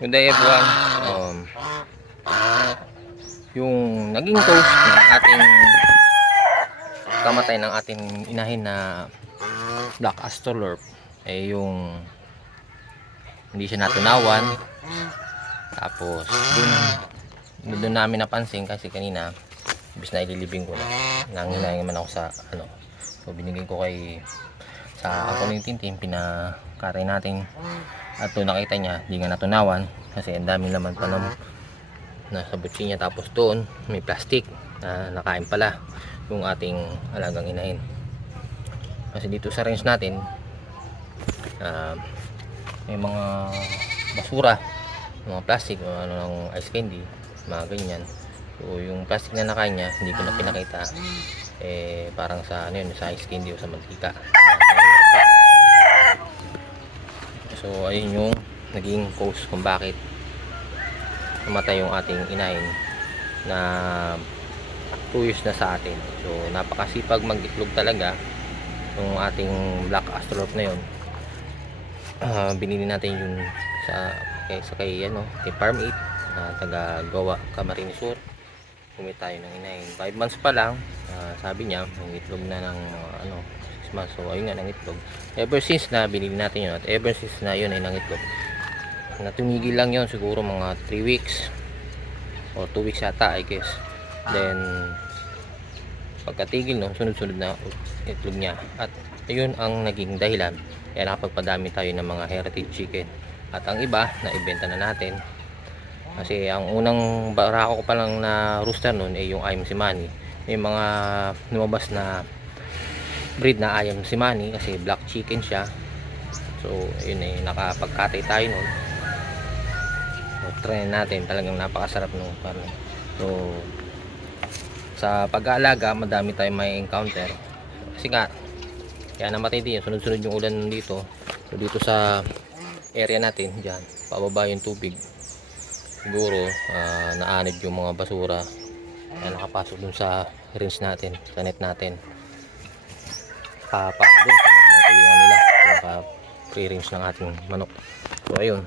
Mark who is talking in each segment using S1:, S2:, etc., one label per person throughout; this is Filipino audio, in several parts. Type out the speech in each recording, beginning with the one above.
S1: Good day everyone. Um, yung naging cause ng ating kamatay ng ating inahin na Black Astrolorp ay yung hindi siya natunawan. Tapos dun, dun namin napansin kasi kanina ibis na ililibing ko na. Nanginayang naman ako sa ano. So binigay ko kay sa ako ng tintin pinakaray natin. At doon nakita niya hindi nga natunawan kasi ang daming laman pa ng nasa butsi niya. Tapos doon may plastic na nakain pala yung ating alagang inahin. Kasi dito sa range natin ah, may mga basura mga plastic mga ano ng ice candy mga ganyan. So yung plastic na nakain niya hindi ko na pinakita. Eh parang sa ano yun sa ice candy o sa mantika So ayun yung naging cause kung bakit namatay yung ating inahin na 2 years na sa atin. So napakasipag mag-itlog talaga yung ating black astrolop na yun. Ah, binili natin yung sa kay sa kay ano, kay Farm 8 na taga Gawa Camarines Sur. Bumili tayo ng inahin. 5 months pa lang, ah, sabi niya, ang itlog na ng mga ano, 6 months. So ayun nga ng itlog. Ever since na binili natin yun. At ever since na yun ay nangitlog. Na tumigil lang yun siguro mga 3 weeks. O 2 weeks yata I guess. Then pagkatigil no sunod-sunod na itlog niya. At ayun ang naging dahilan. Kaya nakapagpadami tayo ng mga heritage chicken. At ang iba na ibenta na natin. Kasi ang unang barako ko pa lang na rooster nun ay yung si Manny. May mga lumabas na breed na ayam si Manny kasi black chicken siya. So yun eh nakapagkatay tayo nun. So try natin. Talagang napakasarap nung karne so sa pag-aalaga madami tayong may encounter. Kasi nga kaya namatay din yun. Sunod-sunod yung ulan dito. So dito sa area natin dyan pababa yung tubig. Siguro ah, naanid yung mga basura. Na nakapasok dun sa rinse natin sa net natin papasok dun sa loob ng kulungan nila. Naka pre-range ng ating manok. So ayun.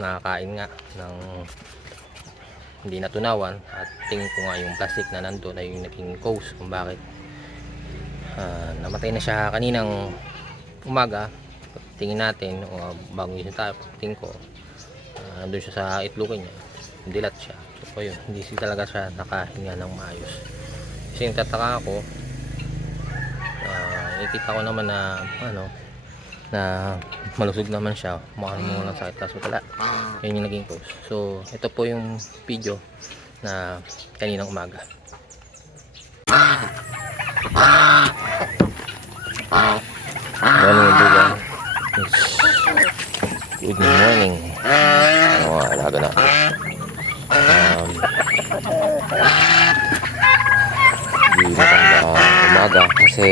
S1: Nakakain nga ng hindi natunawan. At tingin ko nga yung plastic na nandun ay yung naging cause kung bakit Ah, namatay na siya kaninang umaga. Tingin natin o bago yun tayo tingin ko ah, nandun siya sa itlokin niya. Dilat siya. So ayun. Hindi si talaga siya nakahinga ng maayos. Kasi yung tataka ako nakikita ko naman na ano na malusog naman siya. Mukhang mo lang sakit kaso wala. Yun yung naging cause. So ito po yung video na kaninang umaga. Morning everyone. Good morning. Oh, alaga na. Um, hindi maganda umaga kasi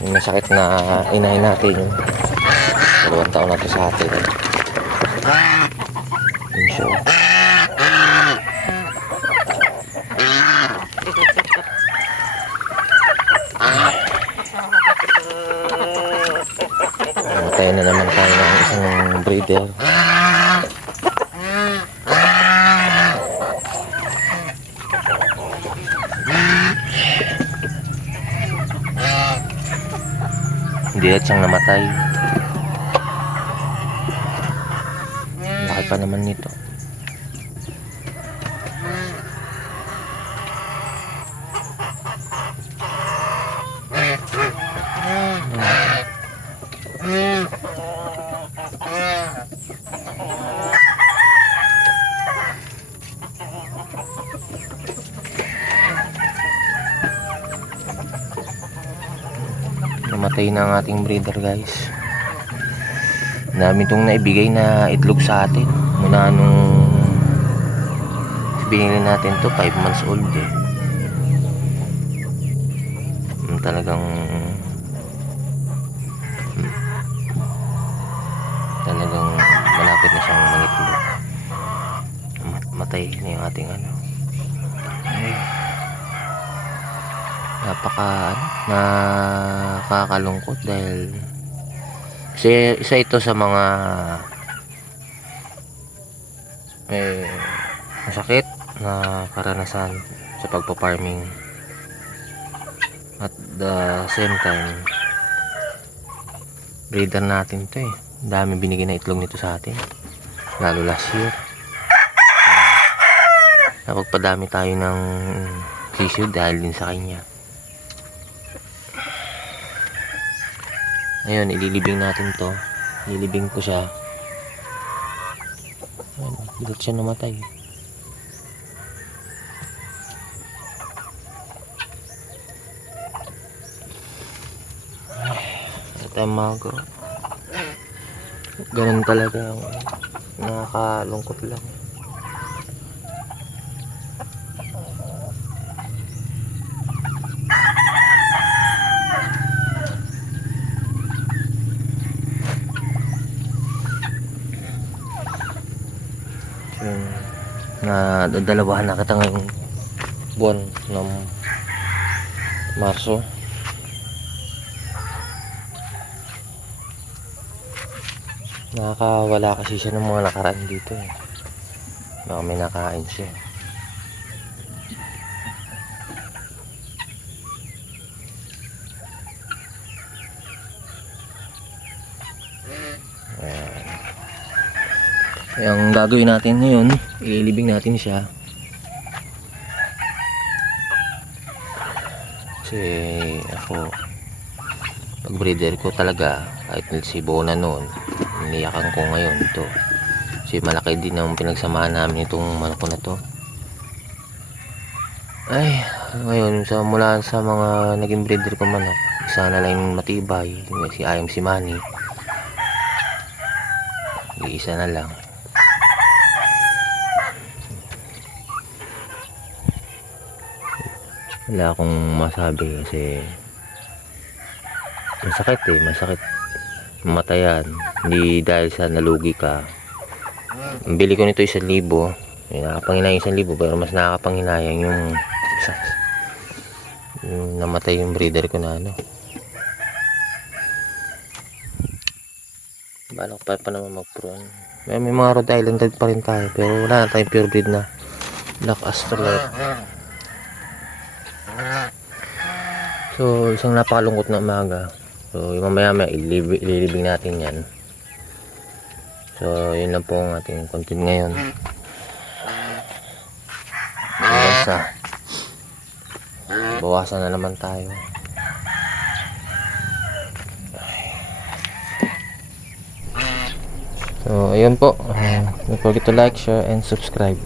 S1: yung masakit na inahin natin. Yung dalawang taon na to sa atin. Yun siya At siyang namatay. Laki pa naman nito. Namatay na ang ating breeder guys. Dami itong naibigay na itlog sa atin. Mula nung binili natin to 5 months old eh. Mm, Talagang talagang malapit na siyang mangitlog. Ma- Matay na yung ating ano. Ay napaka ano, nakakalungkot dahil kasi isa ito sa mga may masakit na karanasan sa pagpa-farming. At the same time breeder natin to eh. Dami binigay na itlog nito sa atin lalo last year. Napagpadami tayo ng sisyo dahil din sa kanya ngayon ililibing natin to. Ililibing ko siya. Ayun, bigat siya namatay? Ay, tayo magawa ganun talaga nakakalungkot lang yun dadalawahan na kita ngayong buwan ng Marso. Nakakawala kasi siya ng mga nakaraan dito eh. May nakain siya Ang gagawin natin ngayon, ililibing natin siya. Kasi ako, pag breeder ko talaga, kahit nalsibo na noon, iniyakan ko ngayon ito. Kasi malaki din ang pinagsamahan namin itong manok na to. Ay, ngayon, sa mula sa mga naging breeder ko manok, isa na lang yung matibay, si Ayam si Manny. Iisa na lang. Wala akong masabi kasi masakit eh, masakit matayan. Hindi dahil sa nalugi ka. Bili ko nito isang libo. May nakapanghinayang isang libo pero mas nakakapanghinayang yung namatay yung breeder ko na ano. Balak pa pa naman mag-prawn. May, may mga Rhode Island pa rin tayo pero wala na tayong pure breed na Black Astrolite. So, isang napakalungkot na umaga. So, mamaya may ililibing, natin yan. So, yun lang po ang ating content ngayon. Basta, bawasan na naman tayo. So, ayun po. Uh, don't forget to like, share, and subscribe.